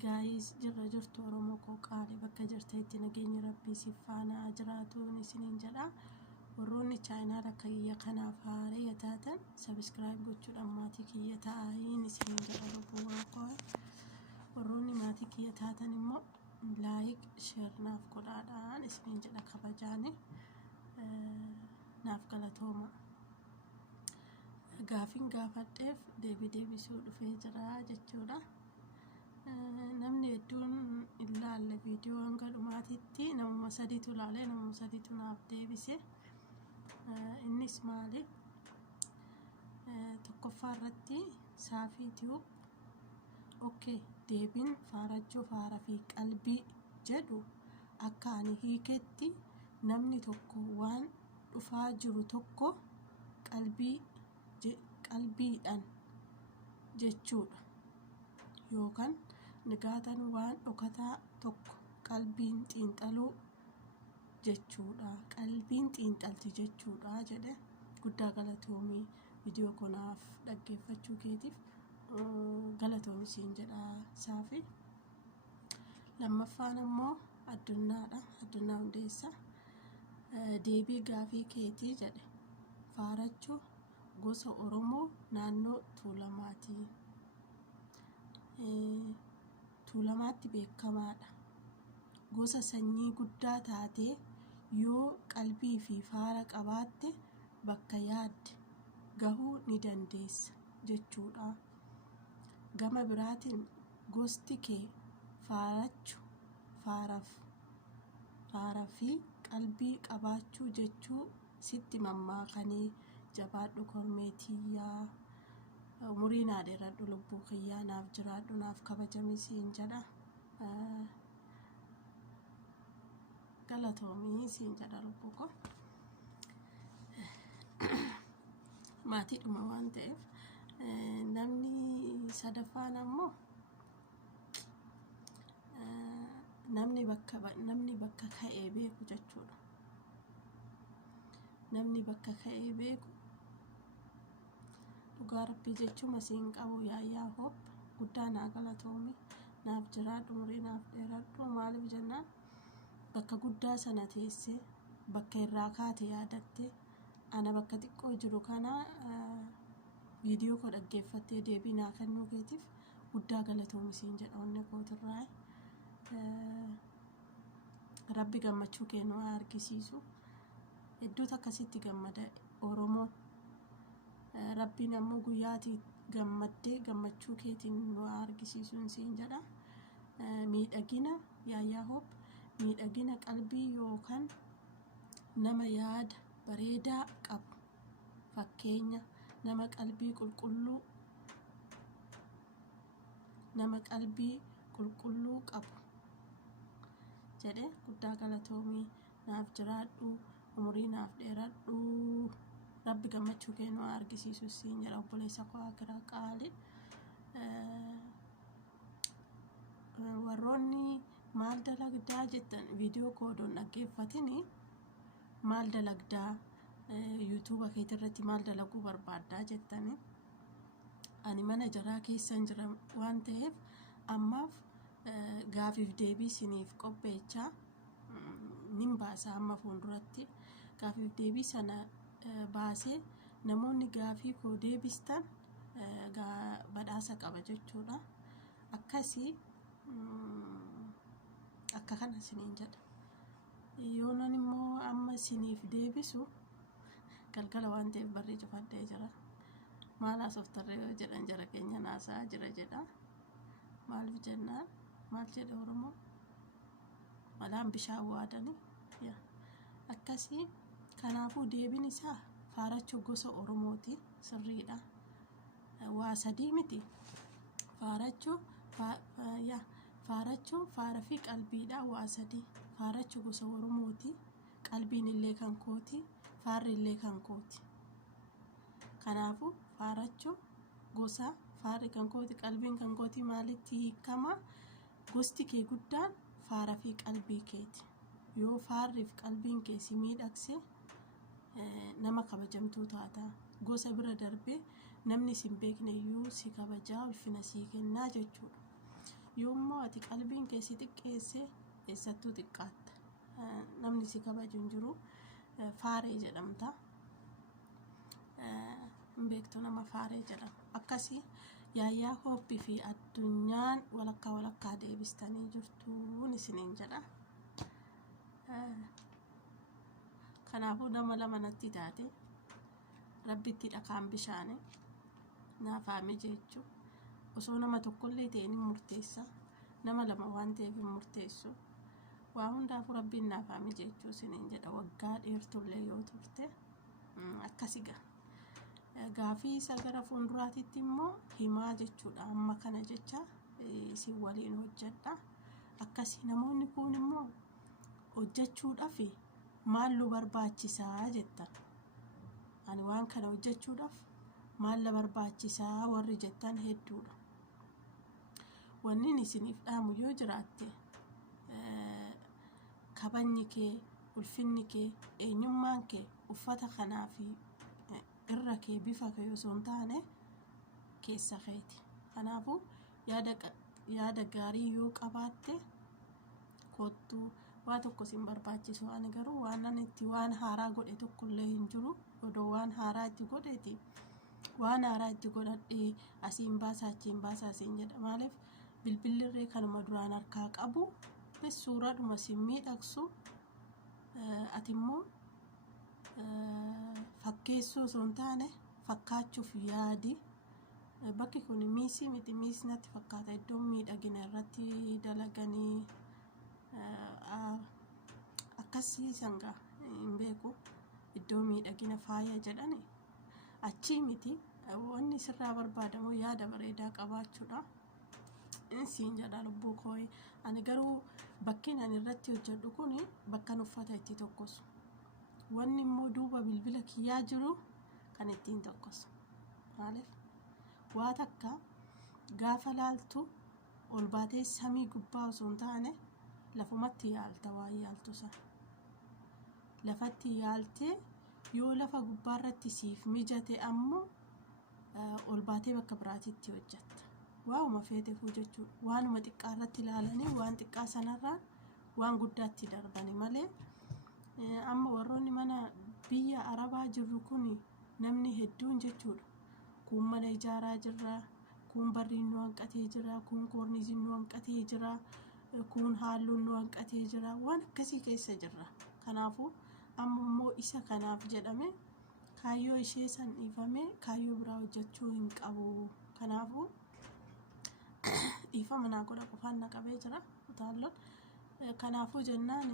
guys, jirra jirtu Oromoo koo qaalii bakka jirteetti nageenya Rabbii siif faana jiraatuun isiniin jedha. Warroonni chaayinaal akka kiyya kanaaf haaraa taatan subscribe gochuudhaan maatii kiyya ta'aa isiniin jedha Oromoo koo. Warroonni maatii kiyya taatan immoo like share naaf godhaadhaan isiniin jedha kabajaani. Naaf galatooma. Gaafin gaafadheef deebisuu dhufee jira jechuudha. Namni hedduun ilaalle viidiyoo hanga dhumaatitti namuma sadiitu ilaalee namuma sadiitu naaf deebise. Innis maali? Tokkoffaa irratti saafii tiyuub okay deebiin faarachuu faaraa fi qalbii jedhu akka ani hiiketti namni tokko waan dhufaa jiru tokko qalbiidhaan jechuudha. Yookaan nagaatan waan dhokataa tokko qalbiin xiinxaluu jechuudha. Qalbiin xiinxalti jechuudha jedhe. Guddaa galatoomii viidiyoo kanaaf dhaggeeffachuu keetiif galatoomii siin jedha saafii. Lammaffaan immoo addunyaadha. Addunyaa hundeessa. Deebii gaafii keetii jedhe. Faarachuu gosa Oromoo naannoo Tuulamaati. Tuulamaatti beekamaadha. Gosa sanyii guddaa taatee yoo qalbii fi faara qabaatte bakka yaadde gahuu ni dandeessa jechuudha. Gama biraatiin gosti kee faarachuu faaraa fi qalbii qabaachuu jechuu sitti mammaakanii jabaadhu kormeetiyyaa. Umurii naa dheeradhu lubbuu kiyyaa naaf jiraadhu naaf kabajamii siin jedha. Galatoomii siin jedha lubbuu koo. Maatiidhuma waan ta'eef namni sadaffaan ammoo namni bakka ka'ee beeku jechuudha. Namni bakka ka'ee beeku dhugaa Rabbii jechuun asiin qabu yaayyaa hoop guddaa naa galatoomii naaf jiraadhu umurii naaf dheeradhu. Maaliif jennaan bakka guddaa sana teessee bakka irraa kaate yaadatte ana bakka xiqqoo jiru kana viidiyoo koo dhaggeeffattee deebii naa kennuu keetiif guddaa galatoomii siin jedha onnee kootirraa. Rabbi gammachuu kee nu argisiisu. Hedduutu akkasitti gammada Oromoon. Rabbiin ammoo guyyaatii gammaddee gammachuu keetiin nu argisiisuun siin jedha. Miidhagina yaayyaa hoop miidhagina qalbii yookaan nama yaada bareedaa qabu. Fakkeenya nama qalbii qulqulluu qabu jedhe. Guddaa galatoomii naaf jiraadhu umurii naaf dheeradhu. Rabbi gammachuu kee nu argisiisu siin jedha obboleessa koo Akiraa qaalii. Warroonni maal dalagdaa jettan viidiyoo koo odoon dhaggeeffatini maal dalagdaa yuutuuba keetirratti maal dalaguu barbaaddaa jettani. Ani mana jaraa keessan jira waan ta'eef ammaaf gaafiif deebii isiniif qopheechaa nin baasa amma fuulduratti. Gaafiif deebii sana baasee namoonni gaafii koo deebistan badhaasa qaba jechuudha. Akkasii akka kana isiniin jedha. Yoonan immoo amma isiniif deebisu galgala waan ta'eef barrii cufadhee jira. Maalaas of tarree jedhan jara keenya naasaa jira jedha. Maaliif jennaan maal jedhe Oromoo malaan bishaan waadani. Akkasii kanaafuu deebiin isaa faarachuu gosa Oromooti sirriidha. Waa sadii miti. Faarachuu faaraa fi qalbiidha waa sadii. Faarachuu gosa Oromooti. Qalbiin illee kan kooti. Faarri illee kan kooti. Kanaafuu faarachuu gosa faarri kan kooti qalbiin kan kooti maalitti hiikama? Gosti kee guddaan faaraa fi qalbii keeti. Yoo faarri fi qalbiin kee si miidhagse nama kabajamtuu taata. Gosa bira darbee namni si hin beekne iyyuu si kabajaa ulfina sii kennaa jechuudha. yoommoo ati qalbiin kee si xiqqeesse eessattuu xiqqaatta. Namni si kabaju hin jiru. Faaree jedhamta. Beektu nama faaree jedhama. Akkasii yaayyaa Hooppii fi addunyaan walakkaa deebistanii jirtuun isiniin jedha. Kanaafuu nama lama natti taate rabbitti dhakaan bishaane naafaame jechuu osoo nama tokkollee ta'een murteessa nama lama waan ta'eef murteessu waa hundaafuu rabbiin naafaame jechuu isiniin jedha. Waggaa dheertullee yoo turte akkasiga. Gaafii isa gara fuulduraatitti immoo himaa jechuudha. Amma kana jecha isin waliin hojjedha. Akkasii namoonni kun immoo hojjechuudhaaf maal nu barbaachisaa jettan. Ani waan kana hojjechuudhaaf maal na barbaachisaa warri jettan hedduudha. Wanni isiniif dhaamu yoo jiraatte kabajni kee, ulfinni kee, eenyummaan kee uffata kanaa fi irra kee bifa kee osoo hin taane keessa keeti. Kanaafuu yaada gaarii yoo qabaatte kottuu waa tokko sin barbaachisu. Ani garuu waan haaraa godhe tokkollee hin jiru. Odoo waan haaraa itti godheeti waan haaraa itti godhadhee asiin baasaa achiin baasaa isin jedha. Maaliif bilbilirree kanuma duraan harkaa qabu suuraadhuma sin miidhagsu ati immoo fakkeessuu osoo hin taane fakkaachuuf yaadi. Bakki kun miisii miti. Miisnatti fakkaata. Iddoon miidhagina irratti dalaganii akkasii sangaa hin beeku. Iddoo miidhagina faaya jedhani achii miti. Wanni sirraa barbaadamu yaada bareedaa qabaachuudha. Siin jedha lubbuu koo. Ani garuu bakki ani irratti hojjedhu kun bakka uffata itti tokkosu. Wanni immoo duuba bilbila kiyyaa jiru kan ittiin tokkosu. Maaliif waa takka gaafa laaltu ol baatee samii gubbaa osoo hin taane lafumatti yaalta. Waa yaaltu sana lafatti yaaltee yoo lafa gubbaarratti siif mijate ammoo ol baatee bakka biraatitti hojjetta. Waanuma feeteefuu jechuudha. Waanuma xiqqaarratti ilaalanii waan xiqqaa sanarraa waan guddaatti darbani malee. Amma warroonni mana biyya Arabaa jirru kun namni hedduun jechuudha. Kun mana ijaaraa jirra, kun barriin nu hanqatee jira, kun koorniisiin nu hanqatee jira, kun halluun nu hanqatee jira. Waan akkasii keessa jirra. Kanaafuu amma immoo isa kanaaf jedhame kaayyoo ishee san dhiifamee kaayyoo biraa hojjechuu hin qabu. Kanaafuu dhiifama naa godha qofaan na qabee jira utaalloon. Kanaafuu jennaan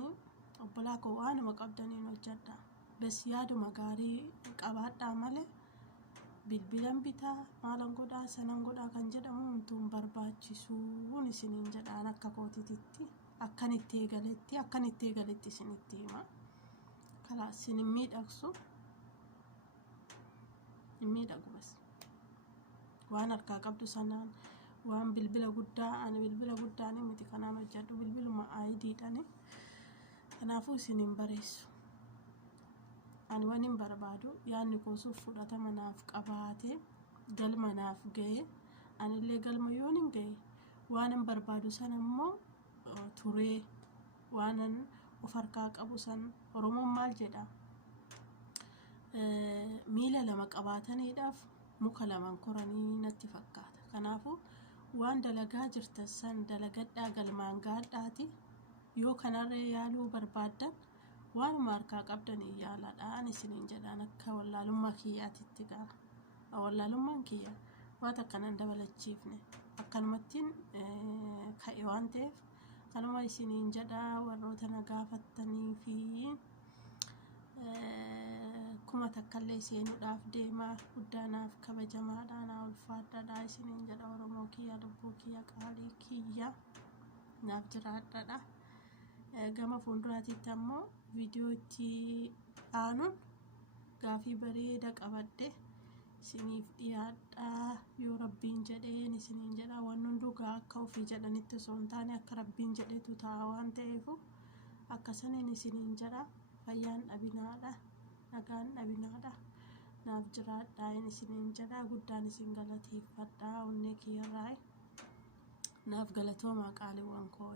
obbolaa koo waanuma qabdaniin hojjedha. Bes yaaduma gaarii qabaadhaa malee bilbilan bitaa maalan godhaa sanan godhaa kan jedhamu huntuun barbaachisuun isiniin jedhaan akka kootiitti akkan itti eegaletti isinitti hima. Kalaa isin hin miidhagsu hin miidhagu. Bes waan harkaa qabdu sanaan waan bilbila guddaa ani bilbila guddaan miti kanaan hojjedhu. Bilbiluma IDdhani. Kanaafuu isin hin bareessu. Ani waan hin barbaadu yaadni koosuuf fudhatama naaf qabaate galma naaf ga'e anillee galma yoon hin ga'e waan hin barbaadu san immoo turee waanan of harkaa qabu san. Oromoon maal jedha? Miila lama qabaataniidhaaf muka lamaan koranii natti fakkaata. Kanaafuu waan dalagaa jirtan san dalagadhaa galmaan gaadhaati. Yoo kanarree yaaluu barbaaddan waanuma harkaa qabdanii yaaladhaan isiniin jedhaan akka wallaalummaa kiyyaatitti ga'a. Wallaalummaan kiyya waan akkanaan dabalachiifne akkanumattiin ka'e waan ta'eef kanuma isiniin jedhaa. Warroota na gaafattanii fi kuma takkallee seenuudhaaf deemaa guddaanaaf kabajamaadhaa naa ulfaadhaadhaa isiniin jedha. Oromoo kiyya lubbuu kiyya qaalii kiyya naaf jiraadhaadha. Gama fuulduraatitti ammoo viidiyoo itti aanuun gaafii bareeda qabadde isiniif dhiyaadhaa yoo rabbiin jedheen isiniin jedha. Waan hunduu akka ofii jedhanitti osoo hin taane akka rabbiin jedhetu ta'a waan ta'eef akkasaniin isiniin jedha. Fayyaan dhabinaadha, nagaan dhabinaadha. Naaf jiraadhaa isiniin jedha. Guddaan isin galateeffadhaa onnee kiyyarraa naaf galatooma qaaliiwwan koo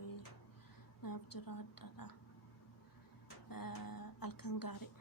naaf jiraadhaa halkan gaarii